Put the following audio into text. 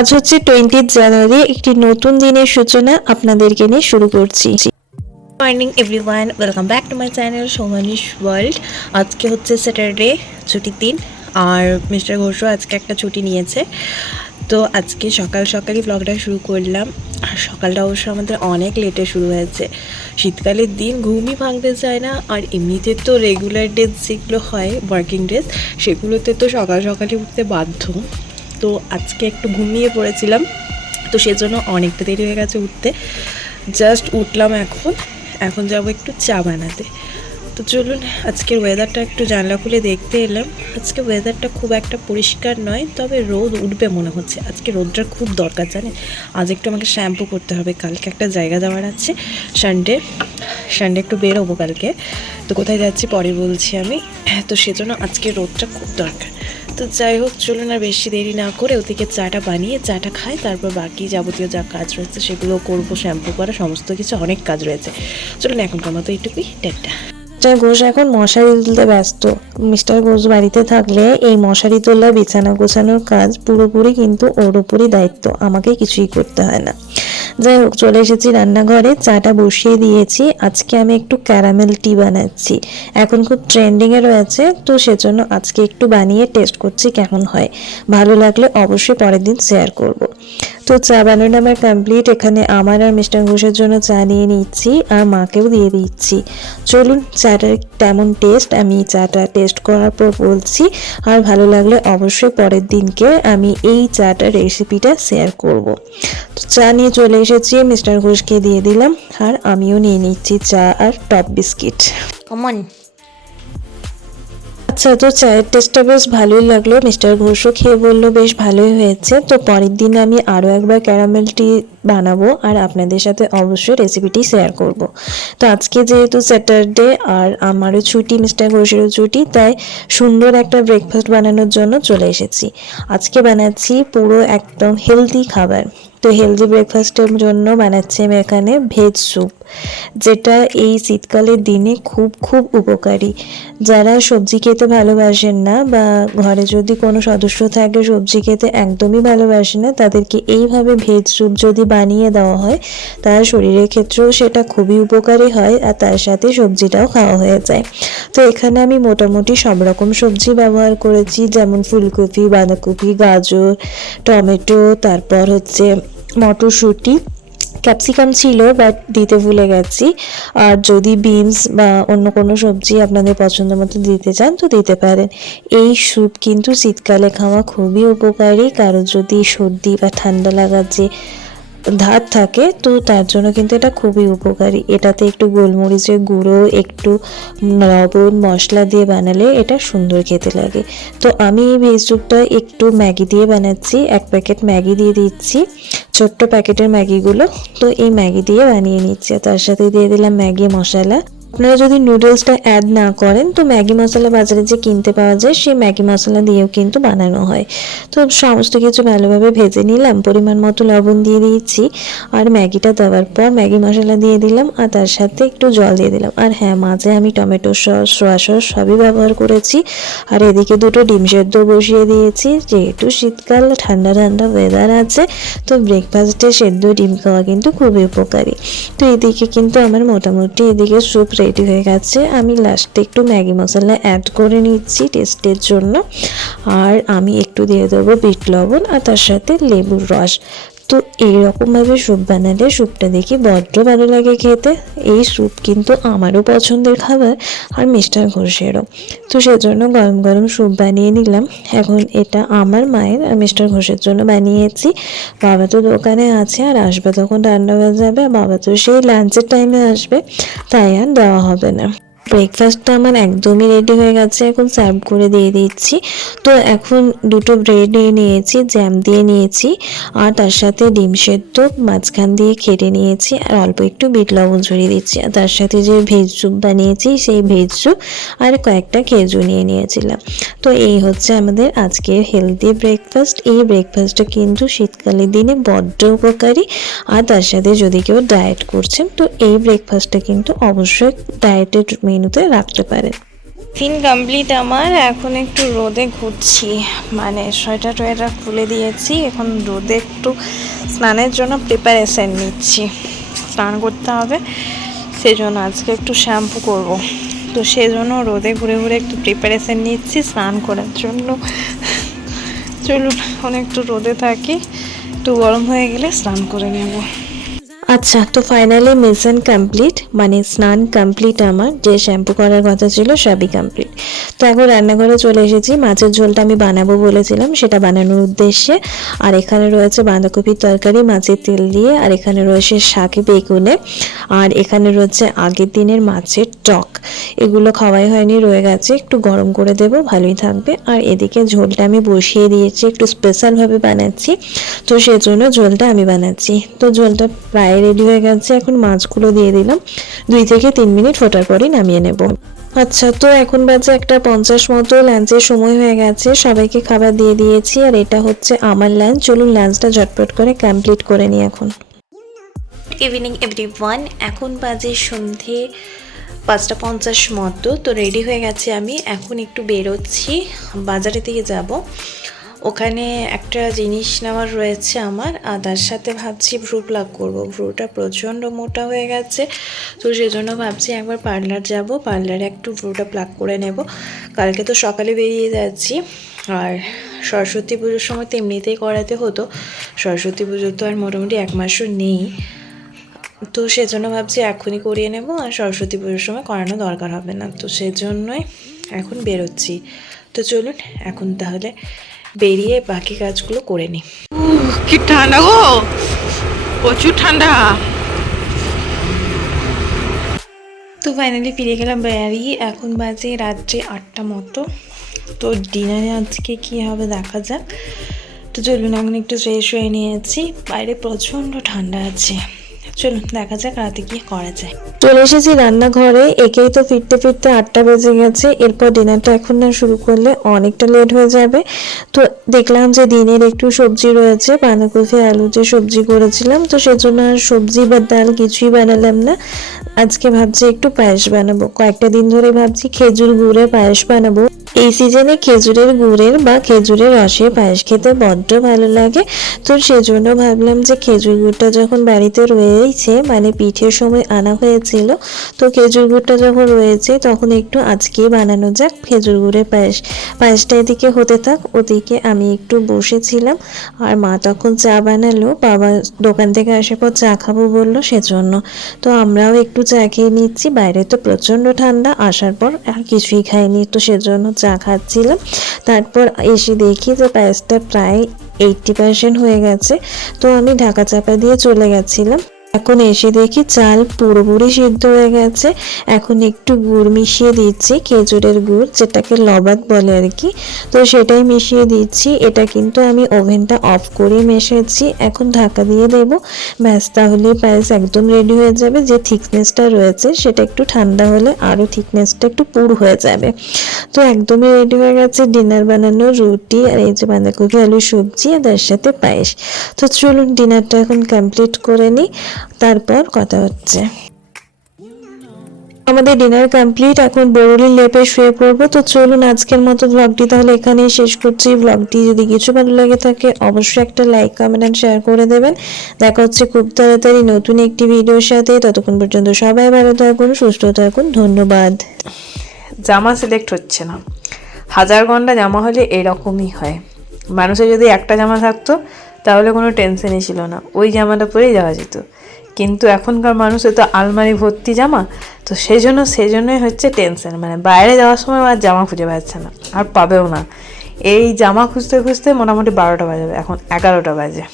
আজ হচ্ছে 20 জানুয়ারি, একটি নতুন দিনের সূচনা আপনাদেরকে নিয়ে শুরু করছি। Morning everyone, welcome back to my channel Soumanish world. আজকে হচ্ছে স্যাটারডে, ছুটির দিন, আর মিস্টার ঘোষও আজকে একটা ছুটি নিয়েছে। তো আজকে সকাল সকালই ব্লগটা শুরু করলাম। আর সকালটা অবশ্য আমাদের অনেক লেটে শুরু হয়েছে। শীতকালের দিন ঘুমই ভাঙতে চায় না, আর এমনিতে তো রেগুলার ডেজ যেগুলো হয়, ওয়ার্কিং ডেজ, সেগুলোতে তো সকাল সকালই উঠতে বাধ্য। তো আজকে একটু ঘুমিয়ে পড়েছিলাম, তো সেজন্য অনেকটা দেরি হয়ে গেছে উঠতে। জাস্ট উঠলাম, এখন যাব একটু চা বানাতে। তো চলুন, আজকের ওয়েদারটা একটু জানলা খুলে দেখতে এলাম। আজকে ওয়েদারটা খুব একটা পরিষ্কার নয়, তবে রোদ উঠবে মনে হচ্ছে। আজকে রোদটা খুব দরকার, জানেন। আজ একটু আমাকে শ্যাম্পু করতে হবে, কালকে একটা জায়গা যাওয়ার আছে, সানডে একটু বেরোবো কালকে। তো কোথায় যাচ্ছি পরে বলছি আমি। তো সেজন্য আজকে রোদটা খুব দরকার। তো যাই হোক, চলুন আর বেশি দেরি না করে ওদিকে চাটা বানিয়ে চাটা খাই, তারপর বাকি যাবতীয় যা কাজ রয়েছে সেগুলো করবো, শ্যাম্পু করা, সমস্ত কিছু অনেক কাজ রয়েছে। চলুন এখনকার মতো এইটুকুই, টাটা। মিস্টার ঘোষ এখন মশারি তুলতে ব্যস্ত। মিস্টার ঘোষ বাড়িতে থাকলে এই মশারি তোলা, বিছানা গোছানোর কাজ পুরোপুরি কিন্তু ওর উপরই দায়িত্ব, আমাকে কিছুই করতে হয় না। যাই হোক, চলে এসেছি রান্নাঘরে, চাটা বসিয়ে দিয়েছি। আজকে আমি একটু ক্যারামেল টি বানাচ্ছি, এখন খুব ট্রেন্ডিংয়ে রয়েছে, তো সেজন্য আজকে একটু বানিয়ে টেস্ট করছি কেমন হয়। ভালো লাগলে অবশ্যই পরের দিন শেয়ার করব। তো চা বানানো আমার কমপ্লিট। এখানে আমার আর মিস্টার ঘোষের জন্য চা নিয়ে নিচ্ছি, আর মাকেও দিয়ে দিচ্ছি। চলুন, চাটার কেমন টেস্ট আমি চাটা টেস্ট করার পর বলছি, আর ভালো লাগলে অবশ্যই পরের দিনকে আমি এই চাটার রেসিপিটা শেয়ার করব। তো চা নিয়ে চলে এসেছি, মিস্টার ঘোষকে দিয়ে দিলাম, আর আমিও নিয়ে নিচ্ছি চা আর টপ বিস্কিট। কমন। আচ্ছা, তো চায়ের টেস্টটা বেশ ভালোই লাগলো। মিস্টার ঘোষও খেয়ে বললো বেশ ভালোই হয়েছে। তো পরের দিন আমি আরও একবার ক্যারামেল টি বানাবো, আর আপনাদের সাথে অবশ্যই রেসিপিটি শেয়ার করব। তো আজকে যেহেতু স্যাটারডে আর আমারও ছুটি, মিস্টার ঘোষেরও ছুটি, তাই সুন্দর একটা ব্রেকফাস্ট বানানোর জন্য চলে এসেছি। আজকে বানাচ্ছি পুরো একদম হেলদি খাবার। তো হেলদি ব্রেকফাস্টের জন্য বানাচ্ছি আমি এখানে ভেজ স্যুপ, যেটা এই শীতকালের দিনে খুব খুব উপকারী। যারা সবজি খেতে ভালোবাসেন না, বা ঘরে যদি কোনো সদস্য থাকে সবজি খেতে একদমই ভালোবাসে না, তাদেরকে এইভাবে ভেজ স্যুপ যদি বানিয়ে দেওয়া হয়, তার শরীরের ক্ষেত্রেও সেটা খুবই উপকারী হয়, আর তার সাথে সবজিটাও খাওয়া হয়ে যায়। তো এখানে আমি মোটামুটি সব রকম সবজি ব্যবহার করেছি, যেমন ফুলকপি, বাঁধাকপি, গাজর, টমেটো, তারপর হচ্ছে মটরশুঁটি, ক্যাপসিকাম ছিল বাট দিতে ভুলে গেছি। আর যদি বিনস বা অন্য কোনো সবজি আপনাদের পছন্দ মতো দিতে চান তো দিতে পারেন। এই স্যুপ কিন্তু শীতকালে খাওয়া খুবই উপকারী, কারণ যদি সর্দি বা ঠান্ডা লাগার যে ধার থাকে, তো তার জন্য কিন্তু এটা খুবই উপকারী। এটাতে একটু গোলমরিচের গুঁড়ো, একটু লবণ, মশলা দিয়ে বানালে এটা সুন্দর খেতে লাগে। তো আমি এই ভেজ স্যুপটা একটু ম্যাগি দিয়ে বানাচ্ছি, 1 প্যাকেট ম্যাগি দিয়ে দিচ্ছি, ছোট্ট প্যাকেটের ম্যাগিগুলো। তো এই ম্যাগি দিয়ে বানিয়ে নিচ্ছি, তার সাথে দিয়ে দিলাম ম্যাগি মশলা। আপনারা যদি নুডলসটা অ্যাড না করেন, তো ম্যাগি মশলা বাজারে যে কিনতে পাওয়া যায়, সেই ম্যাগি মশলা দিয়েও কিন্তু বানানো হয়। তো সমস্ত কিছু ভালোভাবে ভেজে নিলাম, পরিমাণ মতো লবণ দিয়ে দিয়েছি, আর ম্যাগিটা দেওয়ার পর ম্যাগি মশলা দিয়ে দিলাম, আর তার সাথে একটু জল দিয়ে দিলাম। আর হ্যাঁ, মাঝে আমি টমেটো সস, সোয়া সস সবই ব্যবহার করেছি। আর এদিকে 2টো ডিম সেদ্ধ বসিয়ে দিয়েছি, যেহেতু শীতকাল, ঠান্ডা ঠান্ডা ওয়েদার আছে, তো ব্রেকফাস্টে সেদ্ধ ডিম খাওয়া কিন্তু খুবই উপকারী। তো এদিকে কিন্তু আমার মোটামুটি এদিকে স্যুপ রেডি হয়ে গেছে। আমি লাস্টে একটু ম্যাগি মশলা অ্যাড করে নিচ্ছি টেস্টের জন্য, আর আমি একটু দিয়ে দেবো বিট লবণ, আর তার সাথে লেবুর রস। তো এইরকমভাবে স্যুপ বানালে স্যুপটা দেখি বড্ড ভালো লাগে খেতে। এই স্যুপ কিন্তু আমারও পছন্দের খাবার, আর মিস্টার ঘোষেরও। তো সেজন্য গরম গরম স্যুপ বানিয়ে নিলাম। এখন এটা আমার মায়ের আর মিস্টার ঘোষের জন্য বানিয়েছি। বাবা তো দোকানে আছে, আর আসবে তখন রান্না হয়ে যাবে, বাবা তো সেই লাঞ্চের টাইমে আসবে, তাই আর দেওয়া হবে না। ব্রেকফাস্টটা আমার একদমই রেডি হয়ে গেছে, এখন সার্ভ করে দিয়ে দিচ্ছি। তো এখন 2টো ব্রেড নিয়েছি, জ্যাম দিয়ে নিয়েছি, আর তার সাথে ডিম সেদ্ধ মাঝখান দিয়ে কেটে নিয়েছি, আর অল্প একটু বিট লবণ ছড়িয়ে দিচ্ছি, আর তার সাথে যে ভেজ স্যুপ বানিয়েছি সেই ভেজ স্যুপ, আর কয়েকটা খেজুর নিয়ে নিয়েছিলাম। তো এই হচ্ছে আমাদের আজকের হেলদি ব্রেকফাস্ট। এই ব্রেকফাস্টটা কিন্তু শীতকালের দিনে বড্ড উপকারী, আর তার সাথে যদি কেউ ডায়েট করছেন, তো এই ব্রেকফাস্টটা কিন্তু অবশ্যই ডায়েটের মেনুতে রাখতে পারেন। টিফিন কমপ্লিট আমার, এখন একটু রোদে ঘুরছি, মানে সোয়েটার টোয়েটার খুলে দিয়েছি, এখন রোদে একটু স্নানের জন্য প্রিপারেশান নিচ্ছি। স্নান করতে হবে, সেজন্য আজকে একটু শ্যাম্পু করব, তো সেজন্য রোদে ঘুরে ঘুরে একটু প্রিপারেশান নিচ্ছি স্নান করার জন্য। চলুন এখন একটু রোদে থাকি, একটু গরম হয়ে গেলে স্নান করে নেব। আচ্ছা, তো ফাইনালি মিশন কমপ্লিট, মানে স্নান কমপ্লিট, আমার যে শ্যাম্পু করার কথা ছিল সবই কমপ্লিট। তো এখন রান্নাঘরে চলে এসেছি, মাছের ঝোলটা আমি বানাবো বলেছিলাম সেটা বানানোর উদ্দেশ্যে। আর এখানে রয়েছে বাঁধাকপির তরকারি মাছের তেল দিয়ে, আর এখানে রয়েছে শাকে বেগুনে, আর এখানে রয়েছে আগের দিনের মাছের টক। এগুলো খাওয়াই হয়নি, রয়ে গেছে, একটু গরম করে দেবো, ভালোই থাকবে। আর এদিকে ঝোলটা আমি বসিয়ে দিয়েছি, একটু স্পেশালভাবে বানাচ্ছি, তো সেজন্য ঝোলটা আমি বানাচ্ছি। তো ঝোলটা প্রায় রেডি হয়ে গেছে, এখন মাছগুলো দিয়ে দিলাম, 2 থেকে 3 মিনিট ফোটার পরই নামিয়ে নেব। আচ্ছা, তো এখন বাজে 1:50 মতো, লাঞ্চের সময় হয়ে গেছে, সবাইকে খাবার দিয়ে দিয়েছি, আর এটা হচ্ছে আমার লাঞ্চ। চলুন লাঞ্চটা ঝটপট করে কমপ্লিট করে নিই এখন। ইভিনিং এভরিওয়ান, এখন বাজে সন্ধে 5:50 মতো। তো রেডি হয়ে গেছে আমি, এখন একটু বেরোচ্ছি, বাজারের দিকে যাব। ওখানে একটা জিনিস নেওয়ার রয়েছে আমার, আর তার সাথে ভাবছি ভ্রু প্লাক করবো। ভ্রুটা প্রচণ্ড মোটা হয়ে গেছে, তো সেজন্য ভাবছি একবার পার্লার যাব, পার্লারে একটু ভ্রুটা প্লাক করে নেব। কালকে তো সকালে বেরিয়ে যাচ্ছি, আর সরস্বতী পুজোর সময় তো এমনিতেই করাতে হতো, সরস্বতী পুজো তো আর মোটামুটি 1 মাসও নেই, তো সেজন্য ভাবছি এখনই করিয়ে নেব, আর সরস্বতী পুজোর সময় করানো দরকার হবে না, তো সেজন্যই এখন বেরোচ্ছি। তো চলুন এখন তাহলে বেরিয়ে বাকি কাজগুলো করে নিই। কি ঠান্ডা গো, প্রচুর ঠান্ডা। তো ফাইনালি ফিরে গেলাম বাড়ি, এখন বাজে রাত্রে 8টা মতো। তো ডিনারে আজকে কী হবে দেখা যাক। তো চলুন এখন একটু ফ্রেশ হয়ে নিয়েছি, বাইরে প্রচণ্ড ঠান্ডা আছে, চলুন দেখা যাক রাতে কি করা যায়। চলে এসেছি রান্নাঘরে, একেই তো ফিরতে ফিরতে 8টা বেজে গেছে, এরপর ডিনারটা এখন না শুরু করলে অনেকটা লেট হয়ে যাবে। তো দেখলাম যে দিনের একটু সবজি রয়েছে, বাঁধাকপি আলু যে সবজি করেছিলাম, তো সেজন্য আর সবজি বা ডাল কিছুই বানালাম না। আজকে ভাবছি একটু পায়েস বানাবো, কয়েকটা দিন ধরে ভাবছি খেজুর গুড়ের পায়েস বানাবো। এই সিজনে খেজুরের গুড়ের বা খেজুরের রসের পায়েস খেতে বড্ড ভালো লাগে, তো সেজন্য ভাবলাম যে খেজুর গুড়টা যখন বাড়িতে রয়েছে, মানে পিঠের সময় আনা হয়েছিল, তো খেজুর গুড়টা যখন রয়েছে তখন একটু আজকেই বানানো যাক খেজুর গুড়ের পায়েস। পায়েসটা এদিকে হতে থাক, ওদিকে আমি একটু বসেছিলাম, আর মা তখন চা বানালো, বাবা দোকান থেকে আসার পর চা খাবো বললো, সেজন্য তো আমরাও একটু চা খেয়ে নিচ্ছি। বাইরে তো প্রচণ্ড ঠান্ডা, আসার পর আর কিছুই খাইনি, তো সেজন্য চা খাচ্ছিলাম। তারপর এসে দেখি যে পায়েসটা প্রায় 80% হয়ে গেছে, তো আমি ঢাকা চাপা দিয়ে চলে গেছিলাম। এখন এসে দেখি চাল পুরোপুরি সিদ্ধ হয়ে গেছে, এখন একটু গুড় মিশিয়ে দিচ্ছি, খেজুরের গুড় যেটাকে লবাদ বলে আর কি, তো সেটাই মিশিয়ে দিচ্ছি। এটা কিন্তু আমি ওভেনটা অফ করে মেশাচ্ছি, এখন ঢাকা দিয়ে দেব, ব্যাস তাহলে পায়েস একদম রেডি হয়ে যাবে। যে থিকনেসটা রয়েছে সেটা একটু ঠান্ডা হলে আরও থিকনেসটা একটু পুরু হয়ে যাবে। তো একদমই রেডি হয়ে গেছে ডিনার বানানো, রুটি আর এই যে বাঁধাকপি আলু সবজি আর তার সাথে পায়েস। তো চলুন ডিনারটা এখন কমপ্লিট করে নিই, তারপর কথা হচ্ছে। আমাদের ডিনার কমপ্লিট, এখন বরুলি লেপে শুয়ে পড়বো। তো চলুন আজকের মতো ব্লগটি তাহলে এখানেই শেষ করছি। ব্লগটি যদি কিছু ভালো লেগে থাকে অবশ্যই একটা লাইক কমেন্ট অ্যান্ড শেয়ার করে দেবেন। দেখা হচ্ছে খুব তাড়াতাড়ি নতুন একটি ভিডিওর সাথে, ততক্ষণ পর্যন্ত সবাই ভালো থাকুন, সুস্থ থাকুন, ধন্যবাদ। জামা সিলেক্ট হচ্ছে না, 1000 ঘন্টা জামা হলে এরকমই হয়। মানুষের যদি একটা জামা থাকতো তাহলে কোনো টেনশনই ছিল না, ওই জামাটা পরেই যাওয়া যেত, কিন্তু এখনকার মানুষের তো আলমারি ভর্তি জামা, তো সেজন্যই হচ্ছে টেনশন, মানে বাইরে যাওয়ার সময় আর জামা খুঁজে পাচ্ছে না, আর পাবেও না। এই জামা খুঁজতে খুঁজতে মোটামুটি 12টা বাজে, এখন 11টা বাজে।